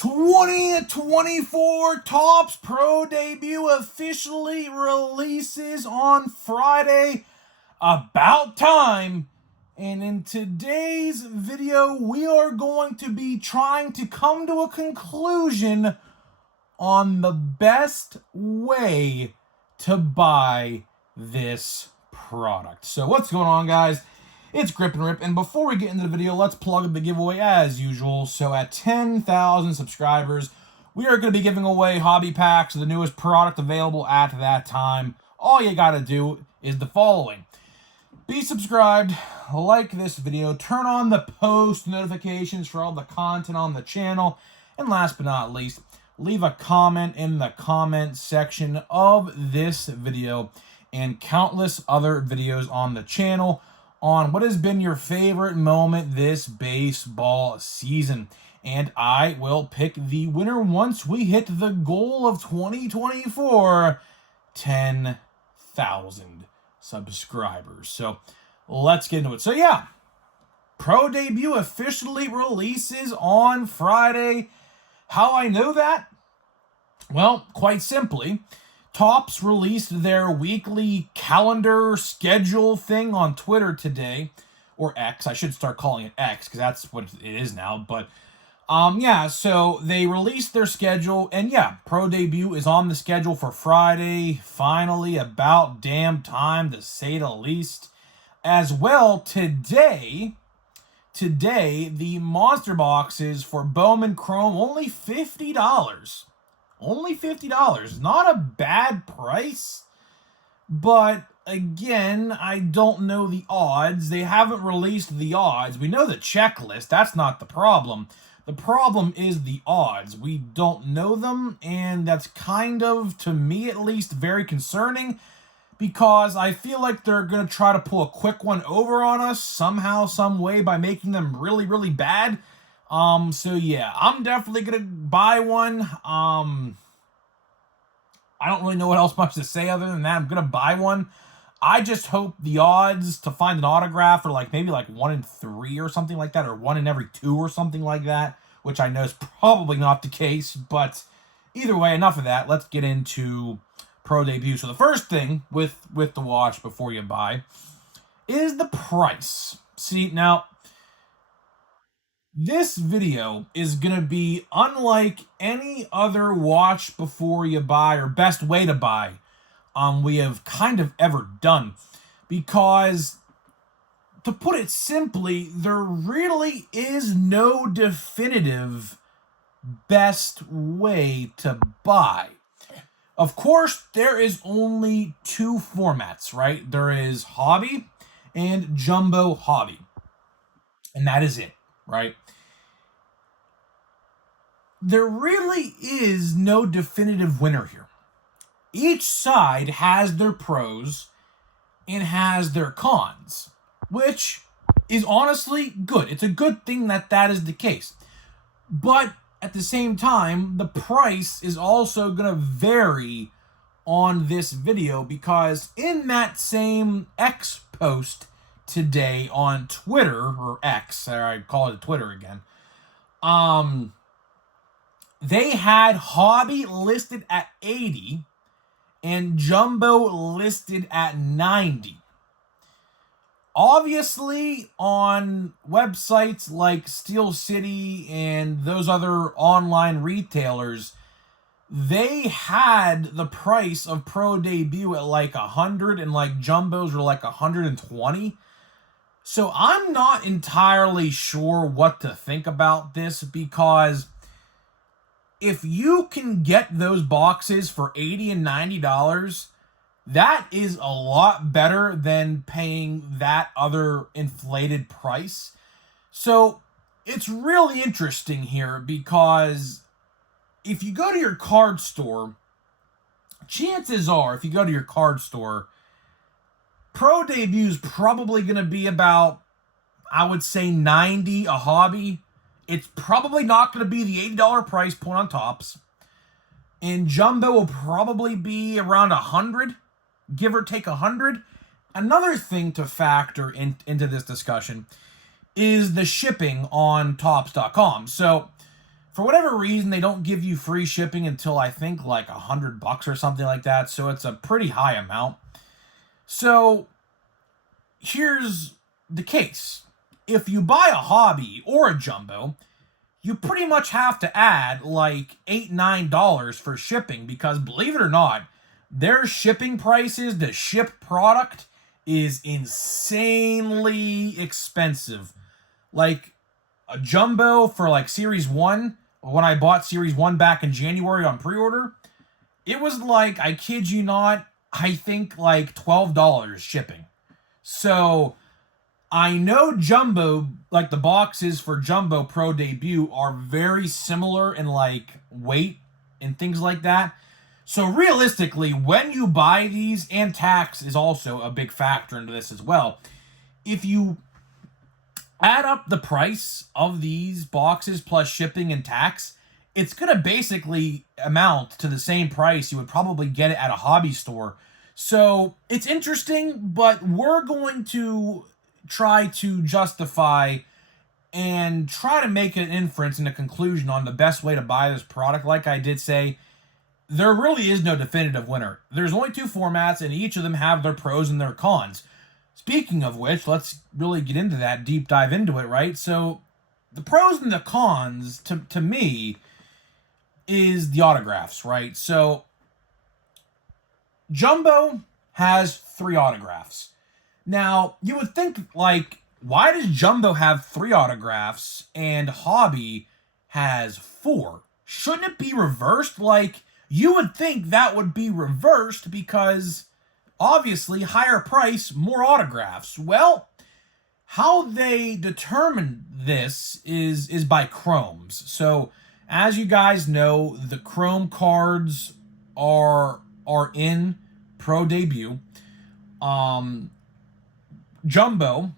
2024 Topps Pro debut officially releases on Friday. About time. And in today's video, we are going to be trying to come to a conclusion on the best way to buy this product. So what's going on, guys? It's Grip and Rip, and before we get into the video, let's plug the giveaway as usual. So at 10,000 subscribers, we are going to be giving away hobby packs, the newest product available at that time. All you got to do is the following. Be subscribed, like this video, turn on the post notifications for all the content on the channel, and last but not least, leave a comment in the comment section of this video and countless other videos on the channel on what has been your favorite moment this baseball season. And I will pick the winner once we hit the goal of 2024, 10,000 subscribers. So let's get into it. So yeah, Pro debut officially releases on Friday. How I know that? Well, quite simply, Topps released their weekly calendar schedule thing on Twitter today, or X. I should start calling it X because that's what it is now. But yeah, so they released their schedule, and yeah, Pro debut is on the schedule for Friday. Finally, about damn time to say the least. As well, today, the monster boxes for Bowman Chrome only $50. Only $50. Not a bad price. But again, I don't know the odds. They haven't released the odds. We know the checklist. That's not the problem. The problem is the odds. We don't know them, and that's kind of, to me at least, very concerning because I feel like they're going to try to pull a quick one over on us somehow, some way by making them really, really bad. So yeah, I'm definitely gonna buy one. I don't really know what else much to say other than that. I'm gonna buy one. I just hope the odds to find an autograph are maybe 1 in 3 or something like that, or 1 in every 2 or something like that, which I know is probably not the case, but either way, enough of that. Let's get into Pro debut. So the first thing with the watch before you buy is the price. See, now, this video is going to be unlike any other watch before you buy or best way to buy we have kind of ever done. Because, to put it simply, there really is no definitive best way to buy. Of course, there is only 2 formats, right? There is hobby and jumbo hobby. And that is it. Right? There really is no definitive winner here. Each side has their pros and has their cons, which is honestly good. It's a good thing that is the case. But at the same time, the price is also going to vary on this video because in that same X post today on Twitter, or X, or I call it Twitter again, they had hobby listed at 80 and jumbo listed at 90. Obviously, on websites like Steel City and those other online retailers, they had the price of Pro debut at 100 and jumbos were 120. So I'm not entirely sure what to think about this because if you can get those boxes for $80 and $90, that is a lot better than paying that other inflated price. So it's really interesting here because if you go to your card store, chances are if you go to your card store, Pro debut is probably going to be about, I would say, 90 a hobby. It's probably not going to be the $80 price point on Topps. And jumbo will probably be around 100, give or take 100. Another thing to factor into this discussion is the shipping on Topps.com. So For whatever reason, they don't give you free shipping until I think like $100 or something like that. So it's a pretty high amount. So here's the case. If you buy a hobby or a jumbo, you pretty much have to add like $8, $9 for shipping because believe it or not, their shipping prices to ship product is insanely expensive. Like a jumbo for like Series 1, when I bought Series 1 back in January on pre-order, it was like, I kid you not, I think like $12 shipping. So I know jumbo, like the boxes for Jumbo Pro Debut are very similar in like weight and things like that. So realistically, when you buy these, and tax is also a big factor into this as well, if you add up the price of these boxes plus shipping and tax, it's going to basically amount to the same price you would probably get it at a hobby store. So it's interesting, but we're going to try to justify and try to make an inference and a conclusion on the best way to buy this product. Like I did say, there really is no definitive winner. There's only two formats, and each of them have their pros and their cons. Speaking of which, let's really get into that, deep dive into it, right? So the pros and the cons, to me, is the autographs, right? So Jumbo has 3 autographs. Now, you would think, like, why does Jumbo have 3 autographs and Hobby has 4? Shouldn't it be reversed? Like, you would think that would be reversed because, obviously, higher price, more autographs. Well, how they determine this is by chromes. So, as you guys know, the chrome cards are in Pro Debut. Jumbo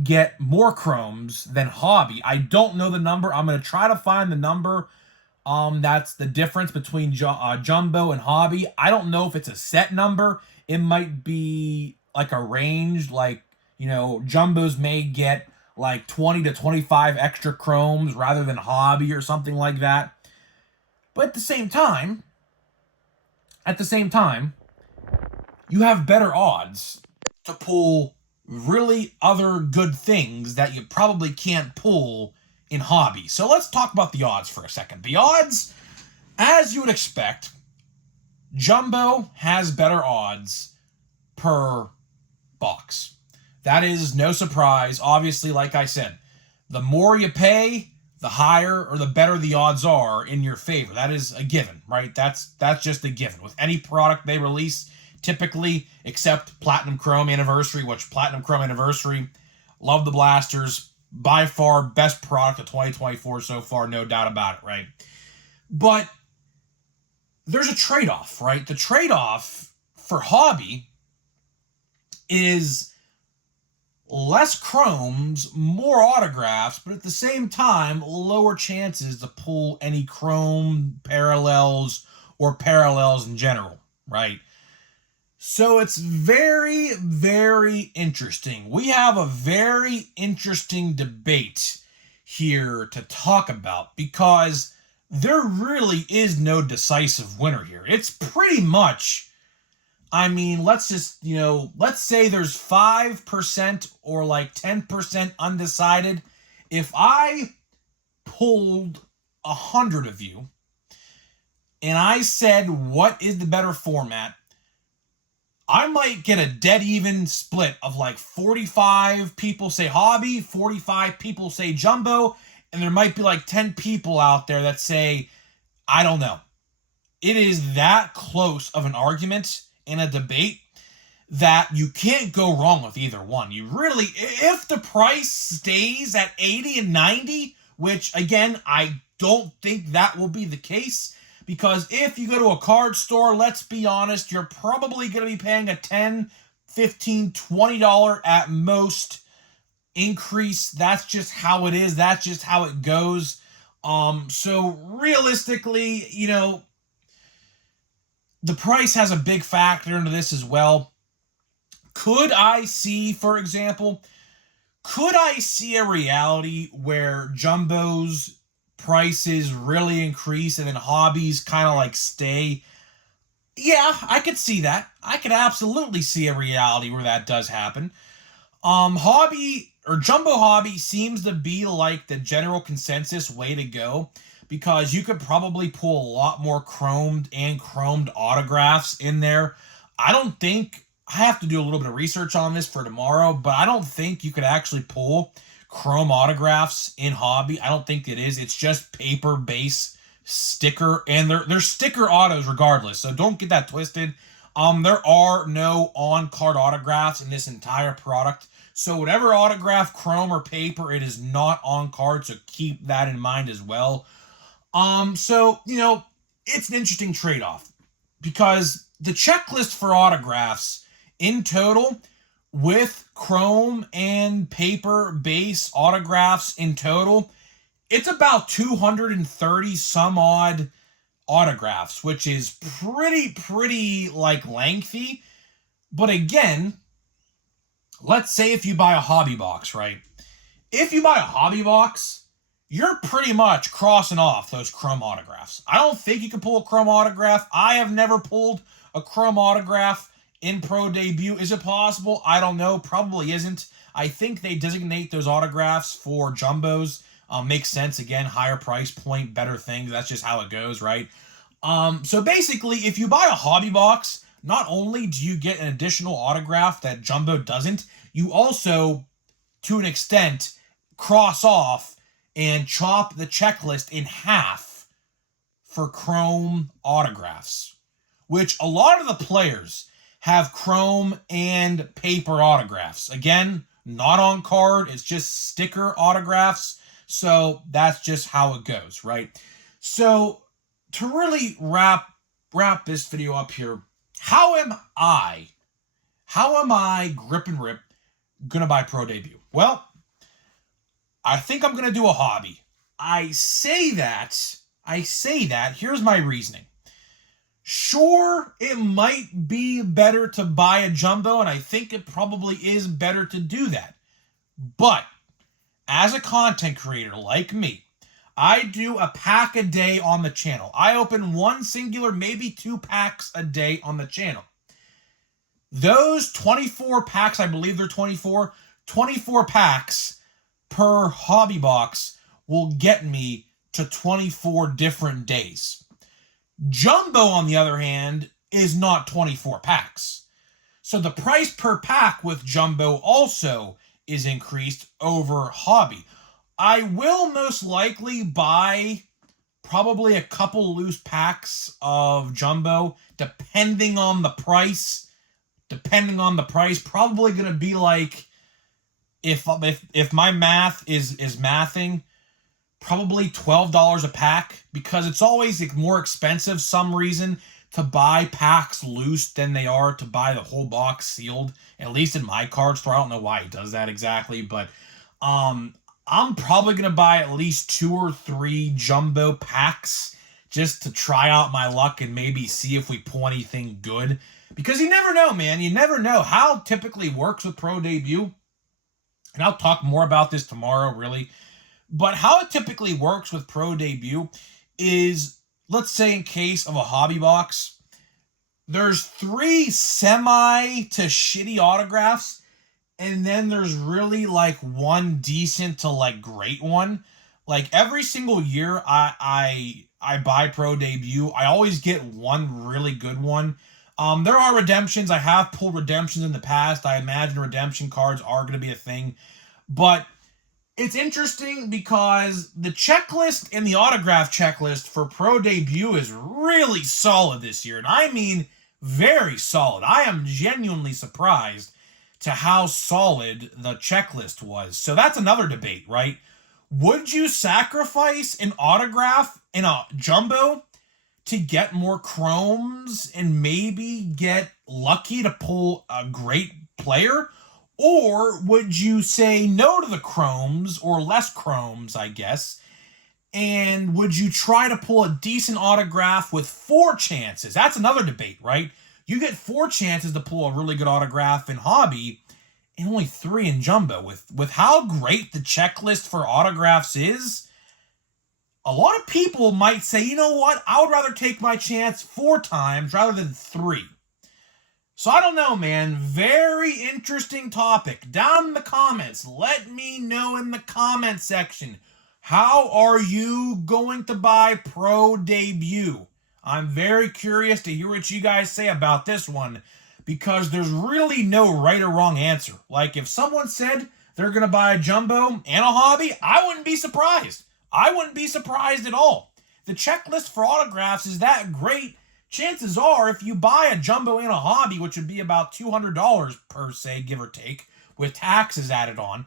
get more chromes than Hobby. I don't know the number. I'm going to try to find the number. That's the difference between Jumbo and Hobby. I don't know if it's a set number. It might be like a range. Like, you know, Jumbos may get like 20 to 25 extra chromes rather than Hobby or something like that. But at the same time, you have better odds to pull really other good things that you probably can't pull in Hobby. So let's talk about the odds for a second. The odds, as you would expect, Jumbo has better odds per box. That is no surprise. Obviously, like I said, the more you pay, the higher or the better the odds are in your favor. That is a given, right? That's just a given. With any product they release, typically, except Platinum Chrome Anniversary, which Platinum Chrome Anniversary, love the blasters, by far best product of 2024 so far, no doubt about it, right? But there's a trade-off, right? The trade-off for Hobby is less chromes, more autographs, but at the same time, lower chances to pull any chrome parallels or parallels in general, right? So it's very, very interesting. We have a very interesting debate here to talk about because there really is no decisive winner here. It's pretty much, I mean, let's just, let's say there's 5% or like 10% undecided. If I pulled 100 of you and I said, what is the better format? I might get a dead even split of like 45 people say Hobby, 45 people say Jumbo, and there might be like 10 people out there that say, I don't know. It is that close of an argument in a debate that you can't go wrong with either one. You really, if the price stays at 80 and 90, which again, I don't think that will be the case, because if you go to a card store, let's be honest, you're probably going to be paying a $10, $15, $20 at most increase. That's just how it is. That's just how it goes. So realistically, the price has a big factor into this as well. Could I see, for example, a reality where Jumbos prices really increase and then hobbies kind of like stay. Yeah, I could see that. I could absolutely see a reality where that does happen. Hobby or Jumbo Hobby seems to be like the general consensus way to go because you could probably pull a lot more chromed autographs in there. I don't think I have to do a little bit of research on this for tomorrow, but I don't think you could actually pull chrome autographs in Hobby. I don't think it is. It's just paper base sticker, and they're sticker autos regardless. So don't get that twisted. There are no on-card autographs in this entire product. So whatever autograph, chrome or paper, it is not on card. So keep that in mind as well. So it's an interesting trade-off because the checklist for autographs in total with chrome and paper base autographs in total, it's about 230 some odd autographs, which is pretty like lengthy. But again, let's say if you buy a hobby box, right? If you buy a hobby box, you're pretty much crossing off those chrome autographs. I don't think you can pull a chrome autograph. I have never pulled a chrome autograph in Pro Debut. Is it possible? I don't know. Probably isn't. I think they designate those autographs for jumbos. Makes sense. Again, higher price point, better things. That's just how it goes, right? So basically, if you buy a hobby box, not only do you get an additional autograph that Jumbo doesn't, you also, to an extent, cross off and chop the checklist in half for chrome autographs, which a lot of the players have chrome and paper autographs. Again, not on card. It's just sticker autographs. So that's just how it goes, right? So to really wrap this video up here, how am I Grip and Rip gonna buy Pro Debut? Well, I think I'm gonna do a hobby. I say that, here's my reasoning. Sure, it might be better to buy a jumbo, and I think it probably is better to do that. But as a content creator like me, I do a pack a day on the channel. I open one singular, maybe 2 packs a day on the channel. Those 24 packs, I believe they're 24 packs per hobby box will get me to 24 different days. Jumbo, on the other hand, is not 24 packs. So the price per pack with Jumbo also is increased over hobby. I will most likely buy probably a couple loose packs of Jumbo, depending on the price. Probably going to be like, if my math is mathing, probably $12 a pack, because it's always like more expensive some reason to buy packs loose than they are to buy the whole box sealed, at least in my card store. I don't know why he does that exactly, but I'm probably going to buy at least 2 or 3 jumbo packs just to try out my luck and maybe see if we pull anything good. Because you never know, man. You never know how it typically works with Pro Debut. And I'll talk more about this tomorrow, really. But how it typically works with Pro Debut is, let's say in case of a hobby box, there's 3 semi to shitty autographs, and then there's really like 1 decent to like great one. Like every single year I buy Pro Debut, I always get 1 really good one. There are redemptions. I have pulled redemptions in the past. I imagine redemption cards are going to be a thing. But it's interesting because the checklist and the autograph checklist for Pro Debut is really solid this year. And I mean very solid. I am genuinely surprised to how solid the checklist was. So that's another debate, right? Would you sacrifice an autograph in a jumbo to get more chromes and maybe get lucky to pull a great player? Or would you say no to the chromes, or less chromes, I guess, and would you try to pull a decent autograph with 4 chances? That's another debate, right? You get 4 chances to pull a really good autograph in hobby and only 3 in jumbo. With how great the checklist for autographs is, a lot of people might say, you know what, I would rather take my chance 4 times rather than 3. So I don't know, man. Very interesting topic. Down in the comments, let me know in the comment section. How are you going to buy Pro Debut? I'm very curious to hear what you guys say about this one, because there's really no right or wrong answer. Like, if someone said they're going to buy a jumbo and a hobby, I wouldn't be surprised. I wouldn't be surprised at all. The checklist for autographs is that great. Chances are, if you buy a jumbo and a hobby, which would be about $200 per se, give or take, with taxes added on,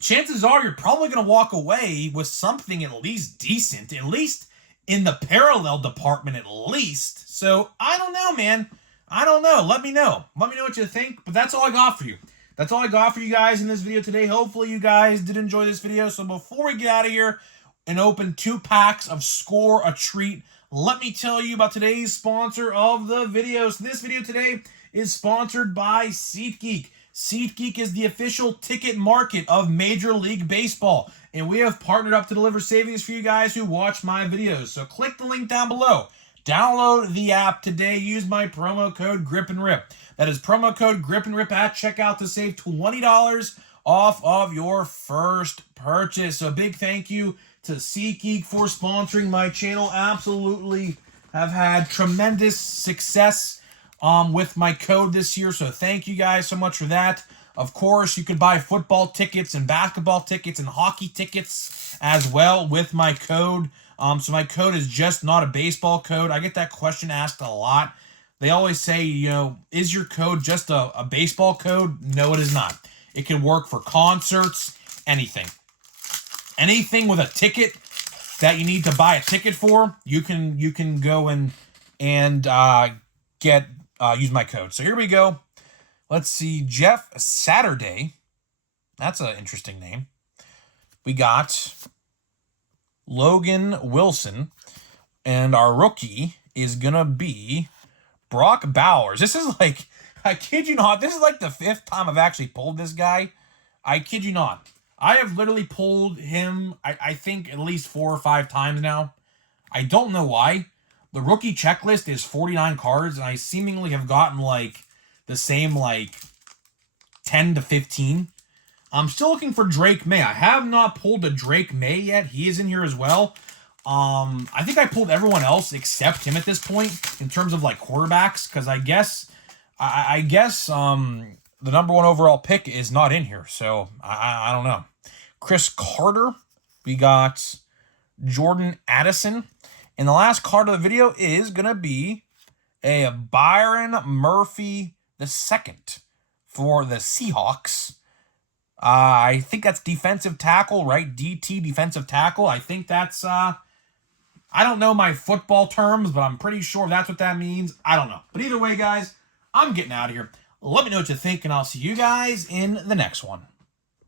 chances are you're probably going to walk away with something at least decent, at least in the parallel department at least. So, I don't know, man. I don't know. Let me know. Let me know what you think. But that's all I got for you. That's all I got for you guys in this video today. Hopefully you guys did enjoy this video. So before we get out of here and open 2 packs of Score a Treat, let me tell you about today's sponsor of the video. So this video today is sponsored by SeatGeek. SeatGeek is the official ticket market of Major League Baseball, and we have partnered up to deliver savings for you guys who watch my videos. So click the link down below. Download the app today. Use my promo code GRIPANDRIP. That is promo code GRIPANDRIP at checkout to save $20 off of your first purchase. So a big thank you to SeatGeek for sponsoring my channel. Absolutely have had tremendous success with my code this year. So thank you guys so much for that. Of course, you could buy football tickets and basketball tickets and hockey tickets as well with my code. So my code is just not a baseball code. I get that question asked a lot. They always say, you know, is your code just a baseball code? No, it is not. It can work for concerts, anything. Anything with a ticket that you need to buy a ticket for, you can go and use my code. So here we go. Let's see, Jeff Saturday. That's an interesting name. We got Logan Wilson, and our rookie is gonna be Brock Bowers. This is like, I kid you not, this is like the 5th time I've actually pulled this guy. I kid you not. I have literally pulled him, I think, at least 4 or 5 times now. I don't know why. The rookie checklist is 49 cards, and I seemingly have gotten, like, the same, like, 10 to 15. I'm still looking for Drake May. I have not pulled a Drake May yet. He is in here as well. I think I pulled everyone else except him at this point in terms of, like, quarterbacks, because I guess the number 1 overall pick is not in here, so I don't know. Chris Carter, we got Jordan Addison, and the last card of the video is going to be a Byron Murphy II for the Seahawks. I think that's defensive tackle, right? DT, defensive tackle. I think that's, I don't know my football terms, but I'm pretty sure that's what that means. I don't know. But either way, guys, I'm getting out of here. Let me know what you think, and I'll see you guys in the next one.